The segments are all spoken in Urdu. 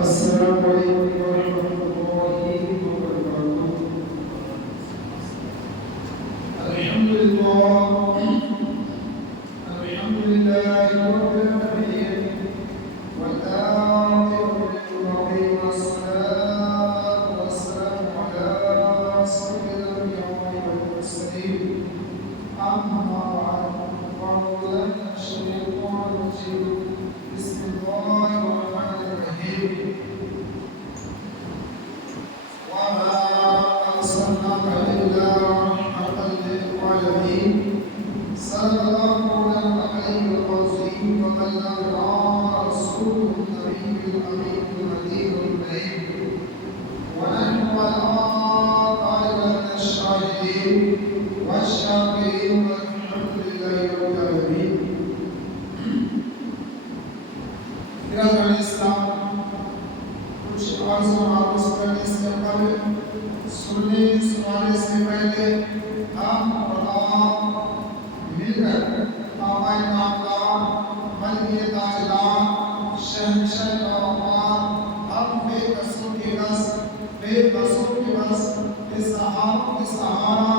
السلام علیکم ورحمۃ اللہ وبرکاتہ۔ الحمد للہ رب العالمین والعاقبۃ للمتقین والصلاة والسلام علی سید الانبیاء والمرسلین اما بعد فاعوذ باللہ من الشیطان الرجیم بسم اللہ الرحمن الرحیم وما أرسلناك إلا رحمة للعالمين صدق الله العلي العظيم وبلغنا رسوله النبي الأمين النذير الكريم ونحن على من الشاهدين والشاكرين والحمد لله رب العالمين۔ برادران اسلام، کچھ عرض و عرض کرنے سے قبل سننے سے پہلے ہم اور آپ مل کر آقا نامدار ملک تاجدار شہنشاہ باوقار ہم بے قصوں کے بس بے بسوں کے بس بے صحابوں کے سہارا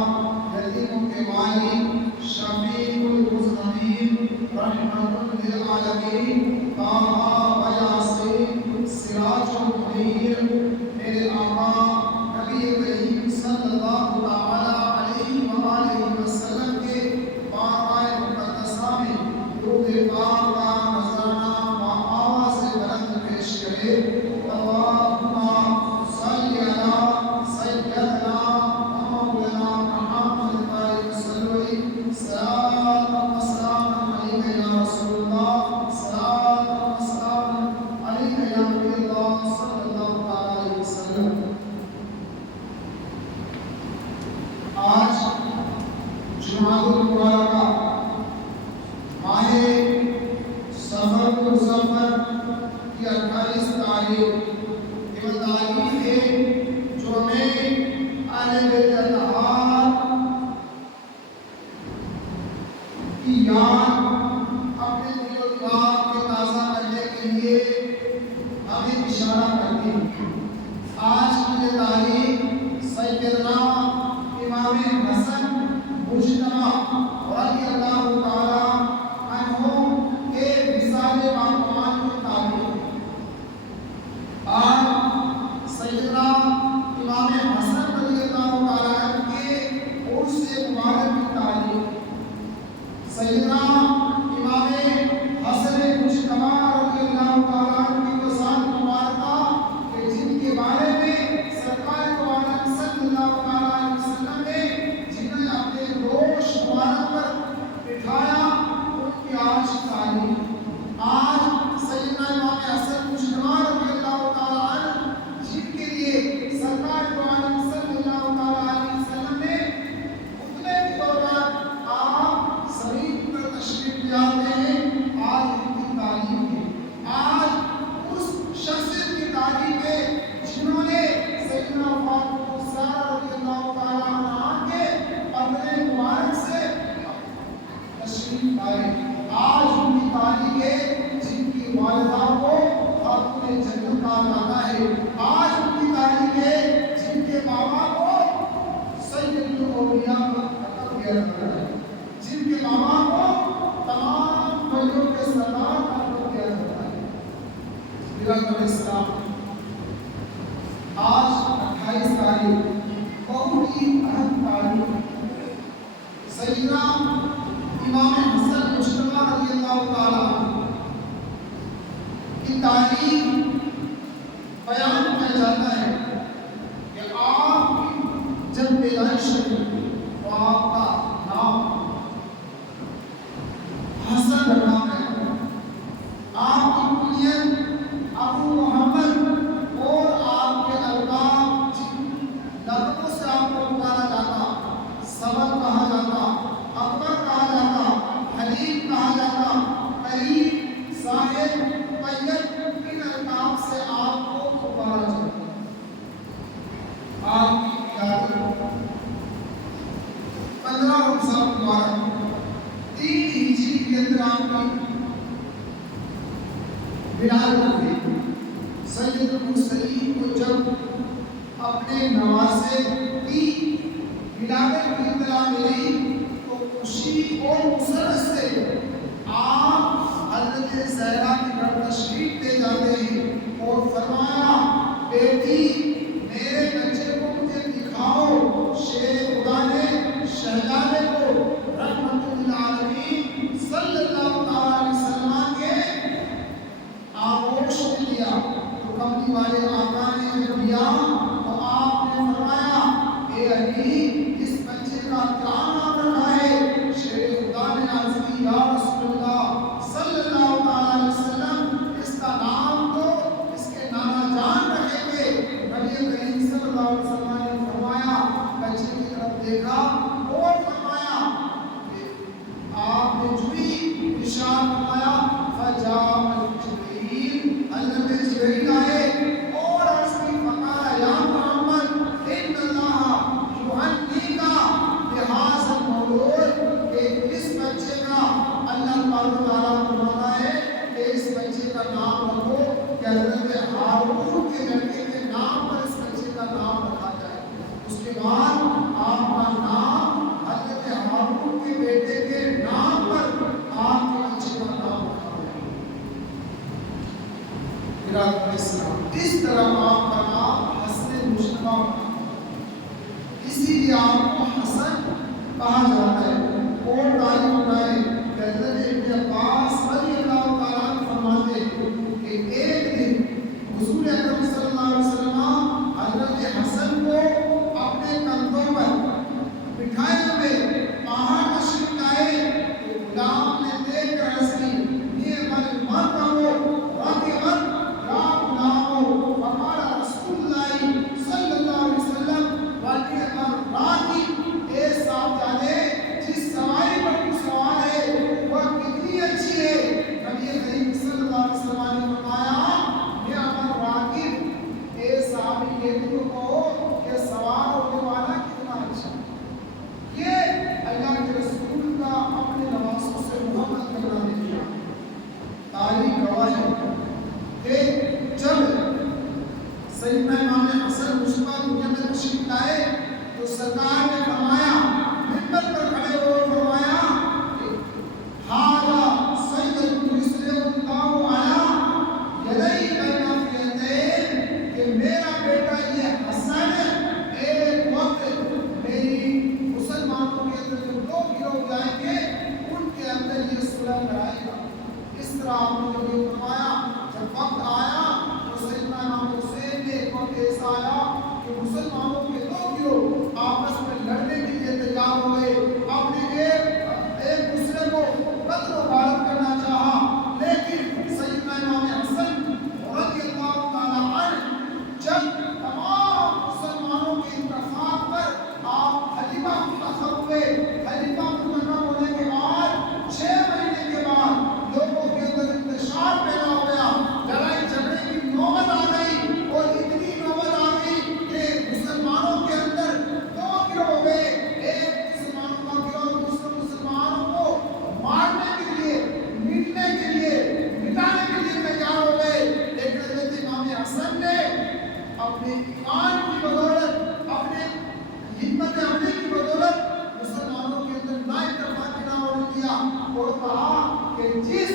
یتیموں کے والی شفیع المذنبین رحمت للعالمین طه و یاسین سراج المنیر میرے آقا نبی کریم صلی اللہ علیہ وآلہ وسلم کے بارگاہ مقدسہ میں درود پاک کا نذرانہ آواز بلند پیش کرے۔ اللہم صلی علی سیدنا مولانا محمد صلی اللہ علیہ وسلم علیہ یا رسول اللہ صلاۃ و سلام علیہ یا نبی اللہ صلی اللہ علیہ وسلم۔ آج جمعۃ المبارکہ ماہ سفر المظفر کی 28 تاریخ یہ تاریخ ہے جو ہمیں اہل بیت اطہار کی یاد اپنے دل و دماغ میں تازہ کرنے کے لیے ہمیں اشارہ کرتی ہے۔ آج کی یہ تاریخ سیدنا امام حسن مجتبی رضی اللہ تعالی عنہ کے وصال باقوال کی تاریخ ہے۔ آج سیدنا امام حسن رضی اللہ تعالی عنہ کے عرس مبارک کی تاریخ ہے۔ سیدنا امام حسن مجتبی رضی اللہ تعالی عنہ کی وصال مبارکہ کہ جن کے بارے میں سرکار دو عالم صلی اللہ علیہ وسلم نے جنہیں اپنے روش مبارک پر بٹھایا ان کی آج تاریخ۔ آج سیدنا امام حسن مجتبی رضی اللہ تعالی عنہ جن کے لیے سرکار دو عالم صلی اللہ علیہ وسلم نے خطبے کے دوران آپ شریف پر تشریف لے آتے ہیں، آج ان کی تعلیم ہے۔ آج اس شخصیت کی تعلیم ہے جنہوں نے سیدنا فاطمہ الزہرا رضی اللہ تعالی عنہا کے پردے مبارک سے تشریف لائے۔ آج ان کی تعلیم ہے جن کی والدہ کو خاتون جنت کہا جاتا ہے۔ آج ان کی تعلیم ہے جن کے بابا کو سید الاولیاء کا لقب دیا جاتا ہے، جن کے بابا کو تمام ولیوں کے سردار کا لقب دیا جاتا ہے۔ برادران اسلام، آج 28 تاریخ بہت ہی اہم تاریخ ہے۔ سیدنا امام حسن مجتبی رضی اللہ تعالی عنہ کی تاریخ بیان کیا جاتا ہے کہ آپ کی جب پیدائش ہوئی تو آپ کا نام حسن رکھا گیا۔ آپ کی کنیت ابو محمد اور آپ کے القاب جن لقبوں سے آپ کو پکارا جاتا، صبر کہا جاتا، اکبر کہا جاتا، حلیم کہا جاتا، قریب، زاہد، طیب، ان القاب سے آپ کو پکارا جاتا۔ آپ کی قیادت 15 رمضان مبارک 3 ہجری کے اندر آپ کی ولادت ہوئی۔ سید المرسلین کو جب اپنے نواسے کی ولادت کی اطلاع ملی تو خوشی اور مسرت سے آپ حضرت زہرا کی گھر تشریف لے جاتے ہیں اور فرمایا بیٹی میرے بچے کو مجھے دکھاؤ۔ شیر خدا نے شہزادے کو رحمت للعالمین صلی اللہ علیہ وسلم کے آغوش میں لیا تو کملی والے آقا نے جب لیا تو آپ نے فرمایا اے علی اس بچے کا کیا نام رکھا ہے؟ شیر خدا نے عرض کی یا رسول اللہ صلی اللہ علیہ وسلم اس کا نام تو اس کے نانا جان رکھیں گے۔ نبی کریم صلی اللہ علیہ وسلم نے فرمایا بچے کی طرف دیکھا اور فرمایا آپ نے جوئی ارشاد فرمایا فجاء جبرائیل حضرت جبرائیل آئے اور عرض کی فقال یا محمد ان اللہ یہنی کا لحاظ المولود کہ اس بچے کا اللہ تعالیٰ فرماتا ہے کہ اس بچے کا نام رکھو کہ حضرت ہارون کے لڑکے کے نام پر اس بچے کا نام رکھا جائے۔ اس کے بعد آپ کا نام حضرت ہارون کے بیٹے کے نام پر آپ کے بچے کا نام رکھا جائے۔ اس طرح آپ کا نام حسن مشتبہ اسی لیے آپ کو حسن کہا جاتا ہے۔ اور تعلیم ہوتا ہے کہ حضرت ابن عباس رضی اللہ تعالیٰ عنہ فرماتے ہیں کہ ایک دن حضور اکرم صلی اللہ علیہ وسلم حضرت حسن کو اپنے کندھوں پر بٹھائے ہوئے باہر تشریف لائے تو غلام نے دیکھ کر عرض کی نعم المرء راغبا یا غلام فقال رسول اللہ صلی اللہ علیہ وسلم ونعم الراغب اے صاحبزادے جس سواری پر تو سوار ہے وہ کتنی اچھی ہے۔ نبی کریم صلی اللہ علیہ وسلم نے فرمایا نعم الراغب اے صحابی یہ تو کہو کہ سوار ہونے والا کتنا اچھا ہے۔ یہ اللہ کے رسول کا اپنے نواسوں سے محبت کرنا نے کیا۔ تاریخ گواہ ہے کہ جب سیدنا امام حسن مصطفیٰ دنیا میں تشریف لائے تو سرکار نے فرمایا منبر پر کھڑے ہوئے فرمایا ہذا سید رسول اللہ علیہ یدی بین فیدین کہ میرا بیٹا یہ حسن ایک وقت میری مسلمانوں کے اندر جو دو گروہ جائیں گے ان کے اندر یہ صلح لڑائے گا۔ اس طرح آپ نے جو فرمایا جب وقت آیا تو سیدنا امام حسین نے ایک وقت ایسا آیا کہ مسلمانوں کے دو گروہ آپس میں لڑنے کے لیے تیار ہوئے، اپنے ایک دوسرے کو قتل و غارت کرنا چاہا، لیکن سیدنا امام حسن رضی اللہ تعالیٰ عنہ جب تمام مسلمانوں کے اتفاق پر آپ خلیفہ منتخب ہوئے، خلیفہ منتخب ہونے کے بعد 6 مہینے کے بعد لوگوں کے اندر انتشار پیدا ہو گیا، لڑائی جھگڑے کی نوبت آ گئی اور اتنی نوبت آ گئی کہ مسلمانوں کے اندر دو گروہ ہو گئے، ایک مسلمانوں کا گروہ دوسرے مسلمانوں کو مارنے کے لیے، مٹنے کے لیے، مٹانے کے لیے تیار ہو گئے، لیکن حضرت امام حسن نے اپنے ایمان کی بدولت، اپنے حکمت عملی کی بدولت مسلمانوں کے اندر نا اتفاقی نہ ہونے دیا اور کہا کہ جس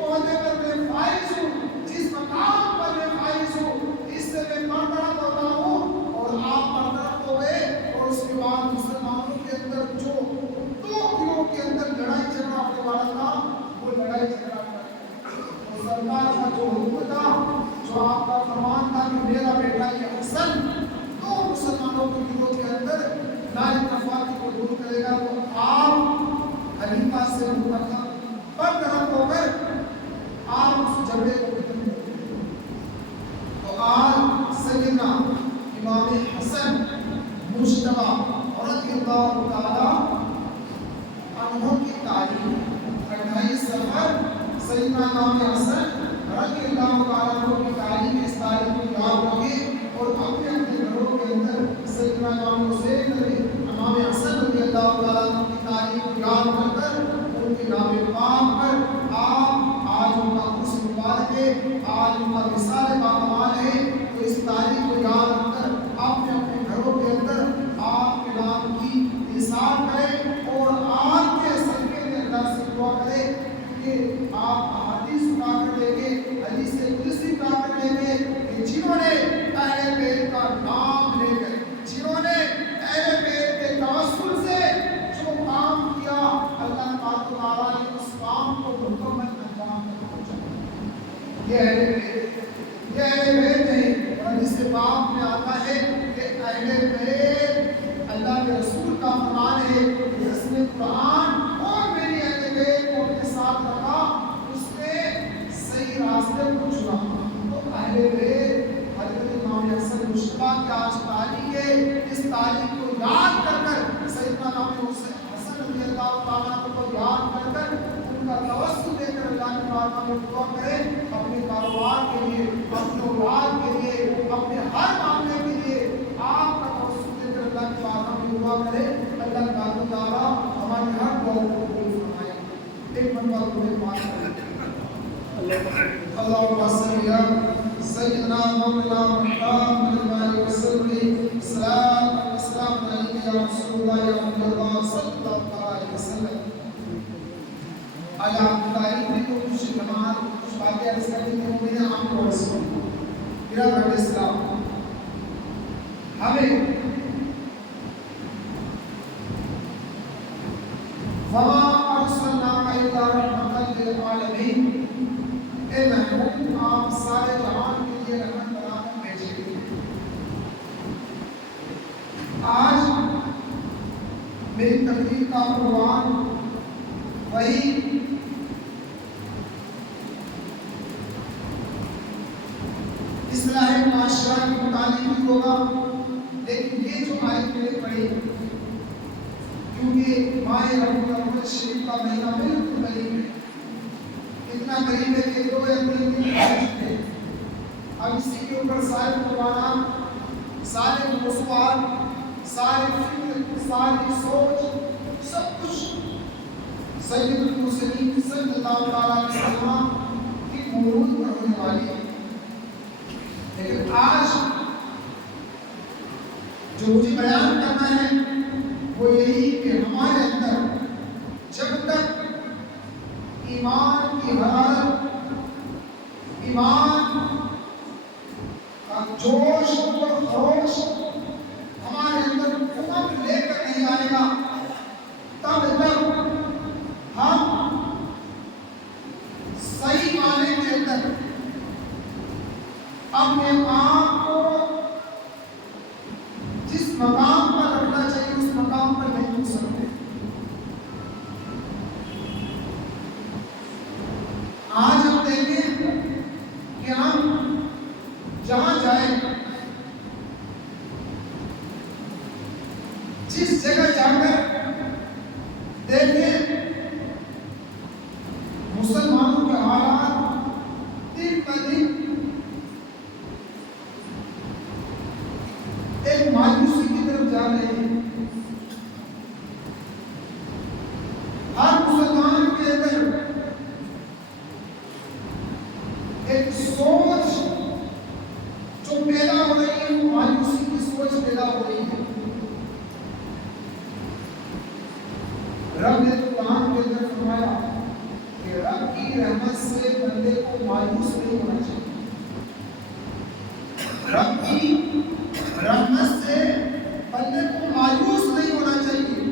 عہدے پر میں فائز ہوں، جس مقام پر میں فائز ہوں، اس سے میں برطرف ہوتا ہوں اور آپ برطرف ہوئے۔ اور اس کے بعد مسلمانوں کے اندر جو دو گروہ کے اندر لڑائی جھگڑا ہونے والا تھا وہ لڑائی جھگڑا اور سرکار کا جو حکم تھا، جو آپ کا فرمان تھا کہ میرا بیٹا یہ حسن دو مسلمانوں کے گروہ کے اندر نا اتفاقی کو دور کرے گا، تو آپ خلیفہ سے برطرف ہو کر آپ اس جھگڑے کو ختم کرتے ہیں۔ تو آج سیدنا امام حسن مجتبیٰ رضی اللہ تعالیٰ عنہ کی تعلیم 28 سفر سیدنا امام حسن رضی اللہ تعالیٰ عنہ کی تعلیم اس تاریخ کو یاد رکھیں اور اپنے اپنے گھروں کے اندر سیدنا امام حسین امام حسن رضی اللہ تعالیٰ عنہ کی تعلیم کو یاد کر کر ان کے نام پاک پر آپ مثال باکمال ہے، تو اس تاریخ کو یاد رکھ کر اپنے اپنے گھروں کے اندر آپ کے نام کی احسان کریں اور آپ کے صدقے کے اندر سے دعا کریں، کیونکہ آپ احادیث سنا کر لیں گے، حدیث قدسی سنا کر لیں گے کہ جنہوں نے اہل بیت کا نام لے کر، جنہوں نے اہل بیت کے توسل سے جو کام کیا، اللہ تبارک و تعالیٰ نے اس کام کو مکمل انجام تک پہنچایا۔ یہ اہل بیت نہیں، اور اس کے بعد میں آتا ہے کہ اہل بیت اللہ کے رسول کا فرمان ہے کہ اس نے قرآن اور میری اہل بیت کو اپنے ساتھ رکھا، اس نے صحیح راستے کو چنا۔ تو اہل بیت حضرت امام حسن مشتبہ کی آج تاریخ ہے، اس تاریخ کو یاد کر کر سیدنا امام حسن رضی اللہ تعالیٰ کو یاد کر کر ان کا توسل دے کر اللہ کی بارگاہ میں دعا کریں، اپنے کاروبار کے لیے، اپنے اولاد کے لیے، اپنے ہر معاملے کے لیے آپ کا توسل دے کر اللہ کی بارگاہ میں دعا کریں، اللہ تبارک و تعالیٰ ہماری ہر دعا کو قبول فرمائے۔ ایک مرتبہ کوئی بات کریں، اللہم صلی علی سیدنا مولانا محمد وعلى وسلم، السلام علیکم یا رسول اللہ یا نبی اللہ صلی اللہ علیہ وسلم۔ آج آپ کی تاریخ میں تو کچھ نماز کچھ باتیں عرض کرنے کی امید ہے آپ کو عرض کروں۔ میرا بھائی اسلام، ہمیں وما ارسلناک الا رحمۃ للعالمین، اے محبوب آپ سارے جہان کے لیے رحمت بنا کر بھیجے گئے۔ آج میری تقریر کا عنوان وہی اصلاح معاشرہ کے متعلق بھی ہوگا، لیکن یہ جو آیت میں نے پڑھی، کیونکہ ماہ ربیع الاول شریف کا مہینہ بالکل قریب ہے، اتنا قریب ہے کہ 2 یا 3 دن رہ چکے ہیں۔ اب اسی کے اوپر سارے عنوانات، سارے موضوعات، سارے فکر، ساری سوچ، سب کچھ سید المرسلین صلی اللہ علیہ وسلم کی مورود پر ہونے والی ہے۔ لیکن آج جو مجھے بیان کرنا ہے وہ یہی کہ ہمارے اندر جب تک ایمان کی حرارت، ایمان کا جوش اور خروش ہمارے اندر قوت لے کر نہیں آئے گا، تب تک ہم صحیح معنی کے اندر اپنے آپ کو جس مقام پر رکھنا چاہیے اس مقام پر نہیں ہو سکتے۔ آج ہم دیکھیں کہ ہم جہاں جائیں، جس جگہ جا کر دیکھیں مسلمانوں کے حالات دن بدن ایک مایوسی کی طرف جا رہے ہیں۔ ہر مسلمان کے اندر ایک سوچ جو پیدا ہو رہی ہے، وہ مایوسی کی سوچ پیدا ہو رہی ہے۔ رب نے قرآن کے اندر فرمایا کہ رب کی رحمت سے بندے کو مایوس نہیں ہونا چاہیے۔ رب کی رحمت سے بندے کو مایوس نہیں ہونا چاہیے،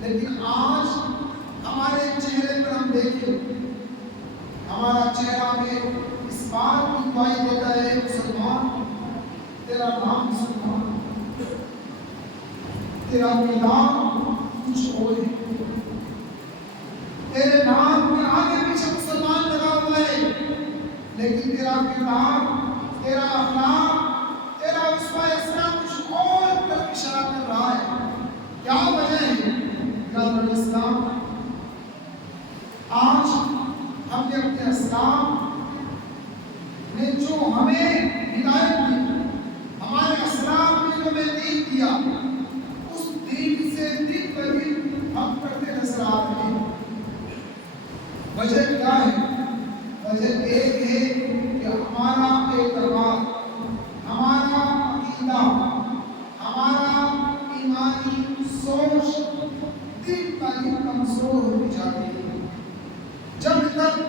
لیکن آج ہمارے چہرے پر ہم دیکھیں، ہمارا چہرہ میں اس بات کی گواہی دیتا ہے، مسلمان تیرا نام مسلمان، تیرا نام کچھ اور ہے، تیرے نام میں آگے پیچھے مسلمان لگا ہوا ہے، لیکن تیرا کردار، تیرا اخلاق، تیرا اسوہ اسلام کچھ اور طرف اشارہ کر رہا ہے۔ کیا وجہ ہے؟ برادر اسلام، آج ہم نے اپنے اسلام نے جو ہمیں ہدایت دی، ہمارے اسلام نے جو ہمیں دین دیا، اس دین سے دن بدن ہم کرتے نظر آ رہے ہیں۔ وجہ کیا ہے؟ وجہ ایک ہے کہ ہمارا جاتی ہے۔ جب تک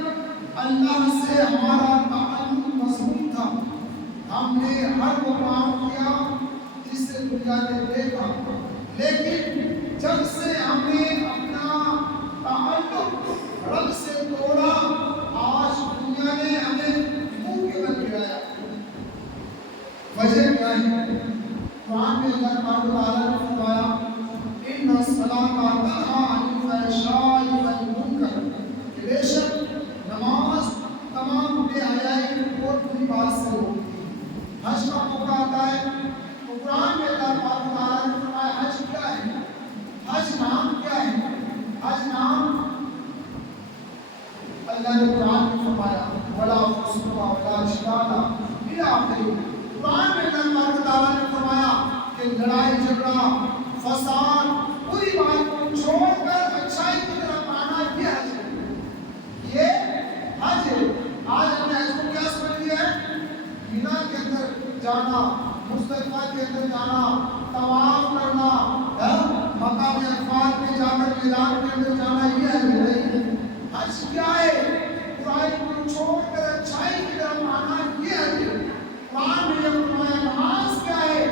اللہ سے ہمارا تعلق مضبوط تھا ہم نے ہر وہ کام کیا جس سے دنیا نے دیکھا، لیکن جب سے ہم نے اپنا تعلق رب سے توڑا آج دنیا نے ہمیں منہ کے بل گرایا۔ وجہ کیا ہے؟ قرآن میں اللہ تبارک و تعالیٰ نے فرمایا ان الصلاۃ تنہی عن الفحشاء والمنکر، کہ بے شک نماز تمام بے حیائی اور بری بات سے روکتی ہے۔ حج کا موقع آتا ہے تو قرآن میں اللہ تبارک و تعالیٰ نے فرمایا حج کیا ہے، حج نام کیا ہے؟ حج نام اللہ نے قرآن میں فرمایا ولا فسوق ولا جدال الی آخر۔ قرآن میں اللہ تبارک و تعالیٰ نے فرمایا کہ لڑائی جھگڑا فساد بری بات کو چھوڑ کر اچھائی کی طرف آنا یہ حج ہے، یہ حج ہے۔ آج ہم نے حج کو کیا سمجھ لیا ہے؟ مینا کے اندر جانا، مزدلفہ کے اندر جانا، طواف کرنا، مقام عرفات میں جا کر میدان کے اندر جانا، یہ حج نہیں۔ حج کیا ہے؟ برائی کو چھوڑ کر اچھائی کی طرف آنا، یہ حج ہے۔ قرآن میں یہ فرمایا نماز کیا ہے؟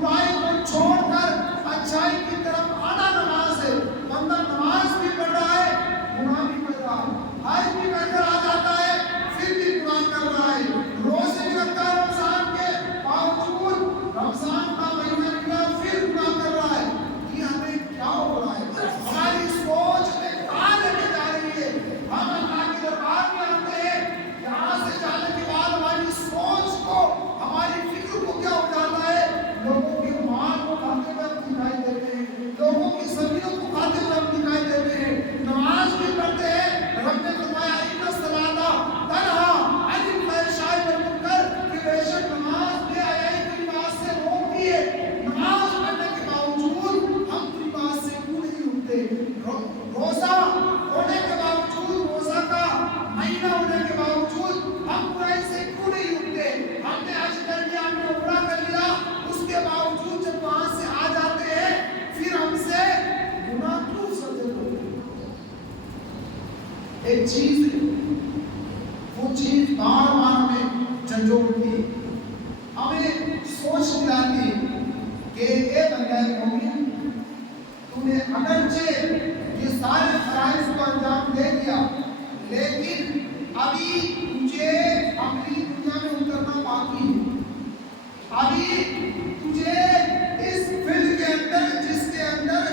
برائی کو چھوڑ کر اچھائی کی طرف آنا نماز ہے۔ بندہ نماز بھی پڑھ رہا ہے، گناہ بھی کر رہا ہے، حج بھی کر کر آ جاتا ہے پھر بھی گناہ کر رہا ہے، روزے بھی رکھتا ہے رمضان کے باوجود، رمضان کا مہینہ نکلا پھر گناہ کر رہا ہے۔ یہ ہمیں کیا ہو رہا ہے؟ ہماری سوچ میں کہاں لے کے جا رہی ہے؟ ہم اللہ کے دربار میں آتے ہیں، یہاں سے جانے کے بعد ہماری سوچ کو، ہماری فکر کو کیا ہو جاتا ہے؟ لوگوں کے مال کو کھاتے ہوئے ہم دکھائی دیتے ہیں، لوگوں کی زمینوں کو کھاتے ہوئے ہم دکھائی دیتے ہیں۔ نماز بھی پڑھتے ہیں، رب نے فرمایا ان الصلاۃ تنہی عن الفحشاء والمنکر، کہ بے شک نماز بے حیائی کی بات سے روکتی ہے۔ نماز پڑھنے کے باوجود ہم کی بات سے کیوں نہیں رکتے؟ روزہ ہونے کے باوجود، روزہ کا مہینہ ہونے کے باوجود ہم برائی سے کیوں نہیں رکتے؟ ہم نے حج کر لیا، ہم نے عمرہ کر لیا، اس کے باوجود جب وہاں سے آ جاتے ہیں پھر ہم سے گناہ کیوں سرزد ہوتے ہیں؟ ایک چیز ہے، وہ چیز بار بار ہمیں جھنجھوڑتی ہے، ہمیں سوچ دلاتی ہے کہ اے بندہ مومن، تو نے اگرچہ یہ سارے فرائض کو انجام دے دیا لیکن ابھی تجھے اپنی دنیا میں اترنا باقی ہے۔ ابھی تجھے اس فیلڈ کے اندر جس کے اندر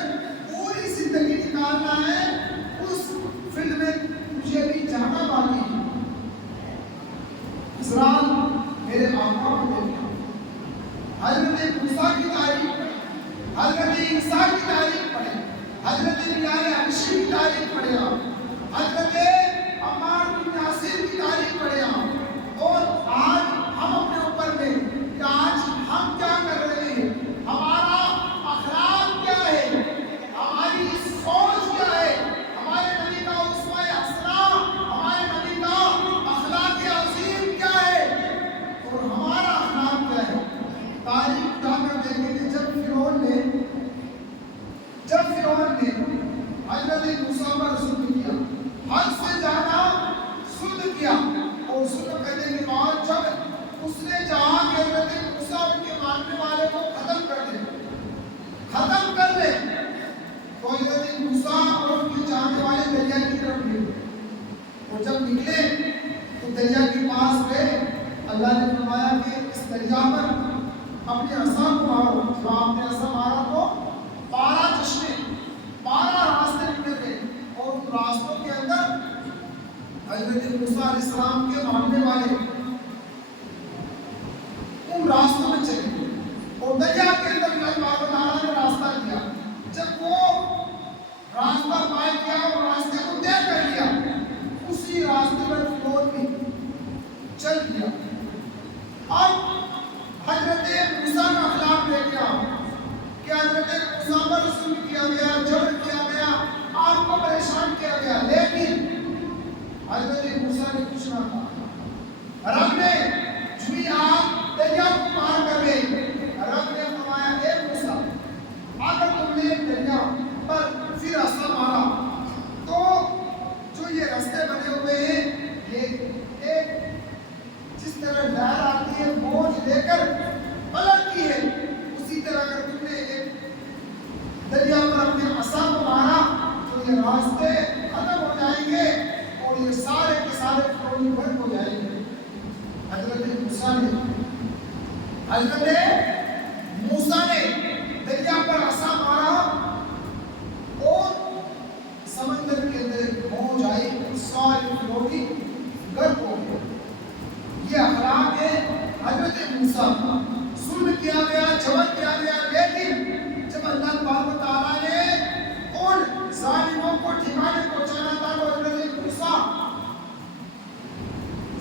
پوری زندگی نکالنا ہے اس فیلڈ میں تجھے بھی جانا باقی ہے۔ اسرائیل میرے آقا کو دیکھا، حضرت موسیٰ کی تاریخ پڑھے، حضرت عیسیٰ کی تاریخ پڑھے، حضرت بلال حبشی کی تاریخ پڑھے، حضرت عمار بن یاسر کی تاریخ پڑھے، اور آج ہم اپنے اوپر میں کہ آج ہم کیا کر رہے ہیں، ہمارا اخلاق کیا ہے، ہماری سوچ کیا ہے، ہمارے نبی کا اسوہ حسنہ، ہمارے نبی کا اخلاق عظیم کیا ہے، اور ہمارا اخلاق کیا ہے۔ تاریخ اٹھا کر دیکھیں کہ جب فرعون نے حضرت موسیٰ پر ظلم کیا، حد سے زیادہ ظلم کیا، اور ظلم کرنے کے بعد جب اس نے چاہا کہ حضرت موسیٰ ان کے ماننے والے کو ختم کر دے تو حضرت موسیٰ اور ان کے چاہنے والے دریا کی طرف نکلے، اور جب نکلے تو دریا کے پاس گئے، اللہ نے فرمایا کہ اس دریا پر اپنے عصا کو مارو، جب آپ نے عصا مارا تو 12 چشمے، 12 راستے نکل گئے، اور ان راستوں کے اندر حضرت موسیٰ علیہ السلام کے ماننے والے ان راستوں میں چلے گئے، اور دریا کے اندر اللہ تعالیٰ نے راستہ دیا۔ جب وہ راستہ پائے کیا اور راستے کو طے کر لیا، اسی راستے پر فرعون بھی چل دیا۔ اب حضرت موسیٰ کا اخلاق دیکھ کیا کہ حضرت موسیٰ پر ظلم کیا گیا، جبر کیا گیا، آپ کو پریشان کیا گیا، لیکن حضرت موسیٰ نے کچھ نہ کہا۔ رب نے جوئی آپ دریا کو پار کر گئے، رب نے فرمایا اے موسیٰ اگر تم نے دریا پر پھر عصا مارا تو طرح لہر آتی ہے موج لے کر پلٹتی ہے، اسی طرح اگر تم نے ایک دریا پر اپنے عصا کو مارا تو یہ راستے ختم ہو جائیں گے اور یہ سارے کے سارے پانی بند ہو جائیں گے۔ حضرت موسیٰ نے دریا پر عصا مارا اور سمندر کے اندر ایک موج آئی، سارے پانی غرق ہو گئے۔ یہ اخلاق ہے حضرت موسیٰ۔ ظلم کیا گیا، جبر کیا گیا، لیکن جب اللہ تبارک و تعالیٰ نے ان ظالموں کو ٹھکانے پہنچانا تھا تو حضرت موسیٰ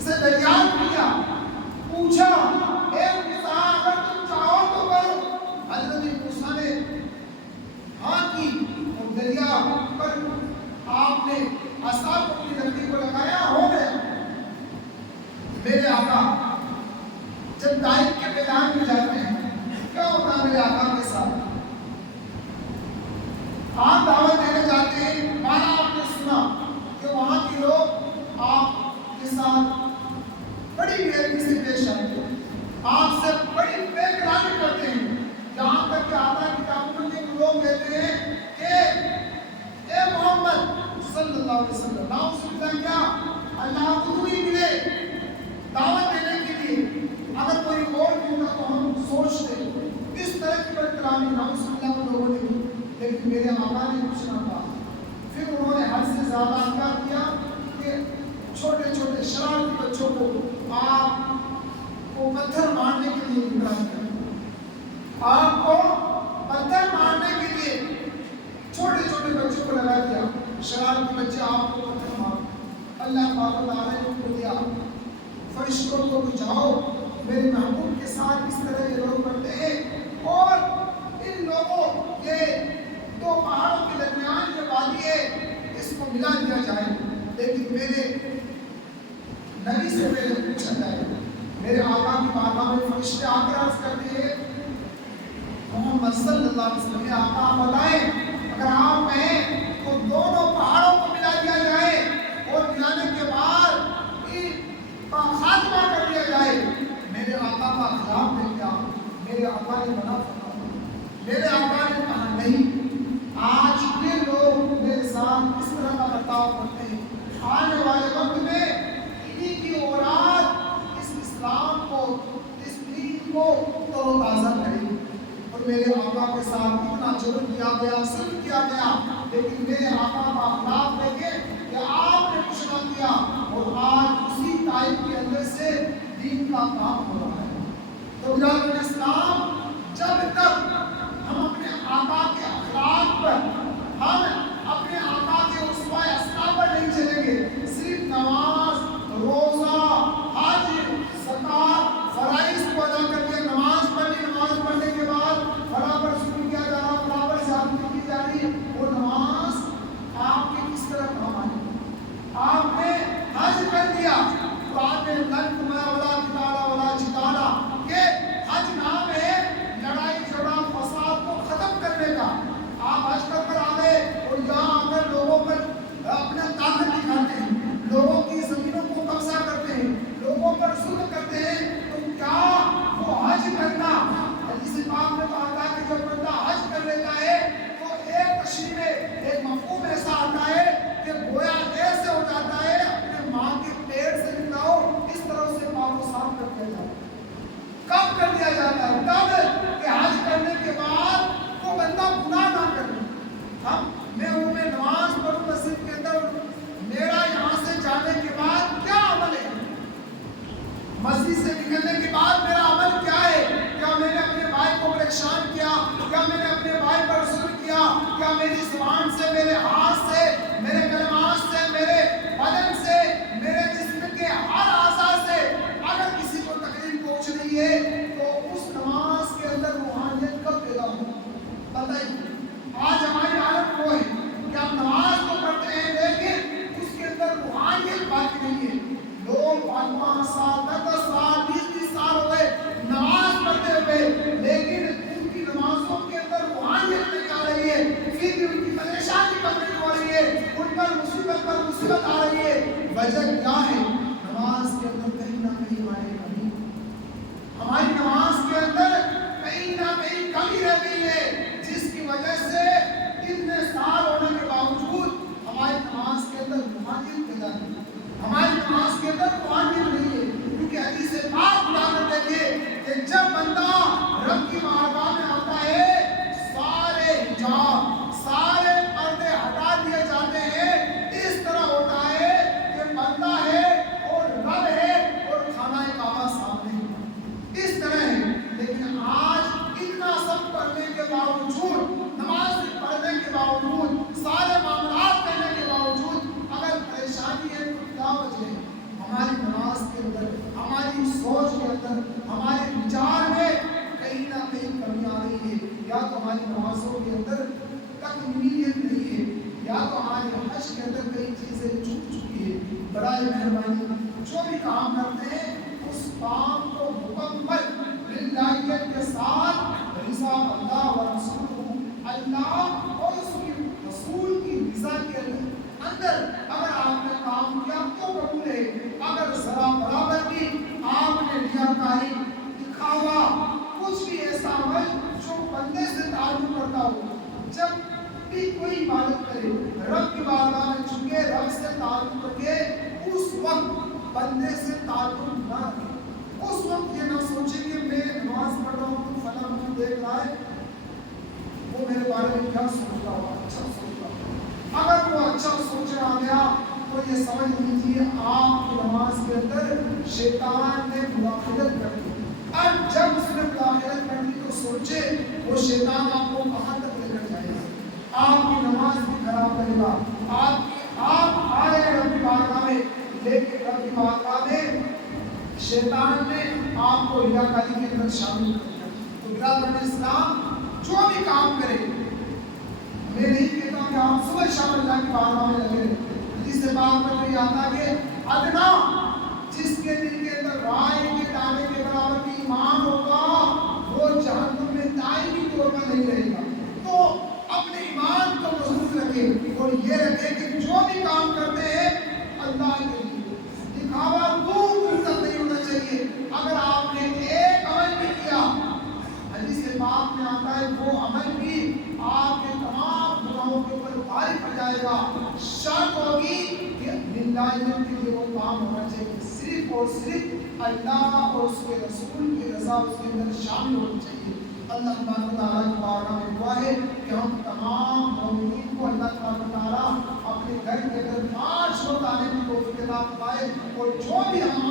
سے دریافت کیا، پوچھا اے موسیٰ اگر تم چاہو تو کرو۔ حضرت موسیٰ نے ہاں کی اور دریا پر آپ نے عصا کو اپنی لکڑی کو لگایا، ہو گیا۔ میرے آقا جب طائف کے میدان میں جاتے ہیں کیا ہوتا ہے میرے آقا کے ساتھ؟ آپ دعوت دینے جاتے ہیں، مانا آپ نے سنا کہ وہاں کے لوگ آپ کے ساتھ بڑی بے ادبی سے پیش آتے ہیں، آپ سے بڑی بے کرامی کرتے ہیں، یہاں تک کہ آتا کتابوں کے لوگ کہتے ہیں کہ اے محمد صلی اللہ علیہ وسلم، نعوذ باللہ کیا اللہ کو تو ہی ملے دعوت دینے کے لیے، اگر کوئی اور بھی ہوگا تو ہم سوچتے اس طرح کی بدکلامی نعوذ باللہ کو لوگوں نے کی، لیکن میرے آقا نے کچھ نہ کہا۔ پھر انہوں نے حد سے زیادہ کیا کیا کہ چھوٹے چھوٹے شرارتی بچوں کو آپ کو پتھر مارنے کے لیے نگران کیا، آپ کو پتھر مارنے کے لیے چھوٹے چھوٹے بچوں کو لگا دیا، شرارتی بچے آپ کو پتھر مار۔ اللہ پاک تعالیٰ نے کو دیا فرشتوں کو بجاؤ، میرے محبوب کے ساتھ اس طرح یہ لوگ کرتے ہیں اور ان لوگوں کے دو پہاڑوں کے درمیان جو وادی ہے اس کو ملا دیا جائے۔ لیکن میرے نبی سے میں نے پوچھا جائے، میرے آقا کی بارگاہ میں فرشتے آ کر عرض کرتے ہیں محمد صلی اللہ علیہ وسلم، آقا آپ بتائیں اگر آپ کہیں تو دونوں پہاڑوں کو ملا دیا جائے اور ملانے کے بعد کا خاتمہ کر دیا جائے، میرے آقا کا اخلاق ہے کیا؟ میرے آقا نے منع فرمایا، میرے آقا نے کہا نہیں، آج یہ لوگ میرے ساتھ اس طرح کا برتاؤ کرتے ہیں، آنے والے وقت میں انہی کی اولاد اس اسلام کو، اس دین کو تو تازہ کرے گی۔ اور میرے آقا کے ساتھ اتنا جرم کیا گیا، ظلم کیا گیا، لیکن میرے آقا کا اخلاق دیکھیں کہ آپ نے کچھ نہ کیا اور آج اسی طائف کے اندر سے دین کا کام ہو رہا ہے۔ تو برادران اسلام، جب تک ہم اپنے آقا کے اخلاق پر، ہم اپنے آقا کے اسوہ حسنہ پر نہیں چلیں گے، صرف نماز، روزہ، حج، زکات، فرائض کو ادا کر کے نماز پڑھنی، نماز پڑھنے کے بعد برابر ظلم کیا جا رہا، برابر زیادتی کی جا رہی، وہ نماز آپ کے کس طرح کام آئے؟ آپ نے حج کر دیا تو آپ نے لن تمہارا ولا کتالا ولا جتالا کہ حج نام ہے لڑائی جھگڑا فساد کو ختم کرنے کا۔ آپ حج کر آ گئے اور یہاں آ کر لوگوں پر اپنا طاقت دکھاتے ہیں، لوگوں کی زمینوں کو قبضہ کرتے ہیں، لوگوں پر ظلم کرتے ہیں، تو کیا وہ حج کرنا؟ حدیث پاک میں کہا تھا کہ جب بندہ حج کر لیتا ہے تو ایک تشریح میں ایک مفہوم ایسا آتا ہے کہ گویا ایسے ہو جاتا ہے اپنے ماں کے پیٹ سے نکلاؤ اس طرح سے ماں کو صاف کر دیا جاتا ہے۔ کب کر دیا جاتا ہے؟ تب کہ حج کرنے کے بعد وہ بندہ گناہ نہ کرے۔ میں ہوں، میں نماز پڑھوں مسجد کے اندر، میرا یہاں سے جانے کے بعد کیا عمل ہے؟ مسجد سے نکلنے کے بعد میرا عمل کیا ہے؟ کیا میں نے اپنے بھائی کو پریشان کیا؟ کیا میں نے اپنے بھائی پر ظلم کیا؟ کیا میری زبان سے، میرے ہاتھ سے، میرے کلمات سے، میرے بدن سے، میرے جسم کے ہر اعضاء سے اگر کسی کو تکلیف پہنچ رہی ہے تو اس نماز کے اندر روحانیت کب پیدا ہو؟ بتائیے۔ آج ہماری حالت وہ ہے کہ ہم نماز تو پڑھتے ہیں لیکن اس کے اندر روحانیت باقی نہیں ہے۔ لوگ 5 سال 10 سال 20 سال ہو گئے نماز پڑھتے ہوئے، لیکن ان کی نمازوں کے اندر روحانیت نہیں آ رہی ہے، پھر بھی ان کی پریشانی کم نہیں ہو رہی ہے، ان پر مصیبت آ رہی ہے۔ وجہ کیا ہے؟ نماز کے اندر کہیں نہ کہیں ہماری کمی تو ہماری نمازوں کے اندر تکمیلیت نہیں ہے، یا تو ہماری حج کے اندر کئی چیزیں چھوٹ چکی ہے. برائے مہربانی جو بھی کام کرتے ہیں اس کام کو مکمل للہیت کے ساتھ رضا اللہ و رسول، اللہ اور اس کی رسول کی رضا کے اندر اگر آپ نے کام کیا تو قبول ہے. اگر ذرا برابر بھی آپ نے ریاکاری، دکھاوا، کچھ بھی ایسا عمل جو بندے سے تعلق کرتا ہو، جب بھی کوئی عبادت کرے رب کی بارگاہ میں چونکہ رب سے تعلق رکھے، اس وقت بندے سے تعلق نہ رکھے. اس وقت یہ نہ سوچے کہ میں نماز پڑھ رہا ہوں تو فلاں مجھے دیکھ رہا ہے، وہ میرے بارے میں کیا سوچ رہا ہوا، اچھا سوچ رہا ہوا. اگر وہ اچھا سوچ رہا گیا تو یہ سمجھ لیجیے آپ کی نماز کے اندر شیطان نے مداخلت کر دی. اور جب اس نے مداخلت کر دی تو سوچے وہ شیطان آپ کو کہاں تک لے کر جائے گا. آپ کی نماز بھی خراب کرے گا. آپ آئے رب کی بارگاہ میں، لیکن رب کی بارگاہ میں شیطان نے آپ کو ریاکاری کے اندر شامل کر دیا. تو برادران اسلام جو بھی کام کرے، میں نہیں کہتا کہ آپ صبح شام اللہ کی بارگاہ میں لگے رہے. حدیث پاک میں تو یہ آتا کہ ادنا جس کے دل کے اندر رائے کے دانے کے برابر بھی ایمان ہوگا وہ جہنم میں دائمی طور پر نہیں رہے گا. تو اپنے ایمان کو مضبوط رکھے اور یہ رکھے کہ جو بھی کام کرتے ہیں اللہ کے لیے، دکھاوا دور دور تک نہیں ہونا چاہیے. اگر آپ نے ایک عمل بھی کیا، حدیث پاک میں آتا ہے وہ عمل بھی آپ کے تمام گناہوں کے اوپر بھاری پڑ جائے گا. شرط ہوگی کہ للہیت کے لیے وہ کام ہونا چاہیے، صرف اور صرف اللہ اور اس کے رسول کی رضا اس کے اندر شامل ہونی چاہیے. اللہ تبارک و تعالیٰ کی بارگاہ میں دعا ہے کہ ہم تمام مومنین کو اللہ تبارک و تعالیٰ اپنے گھر کے اندر 5 وقت آنے کی توفیق عطا فرمائے، اور جو بھی ہم